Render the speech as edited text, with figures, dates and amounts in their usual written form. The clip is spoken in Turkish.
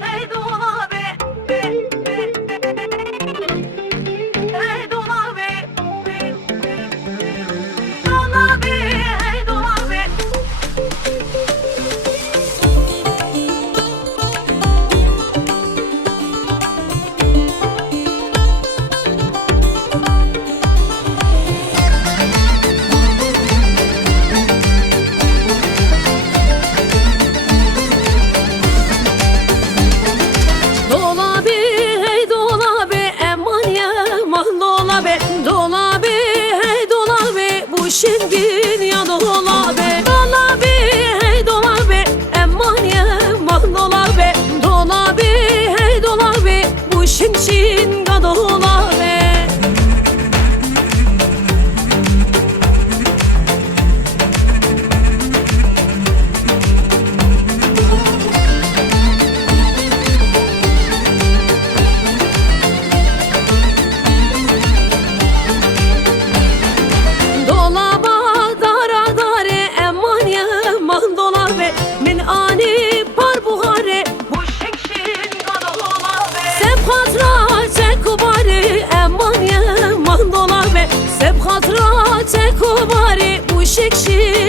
hey dolabı, hey dolabı, dolabı, hey dolabı. Dolabı, hey dolabı, aman yaman dolabı. Dolabı, hey dolabı, bu şengin ya dolabı. Dolabı, hey dolabı, aman yaman dolabı. Dolabı, hey dolabı, bu şengin ya dolabı. Dolaba dara dare aman yaman dolabı. Min ani par buhare bu şekşin dolabı. Seb hatra çekubari aman yaman dolabı. Seb hatra çekubari bu şekşin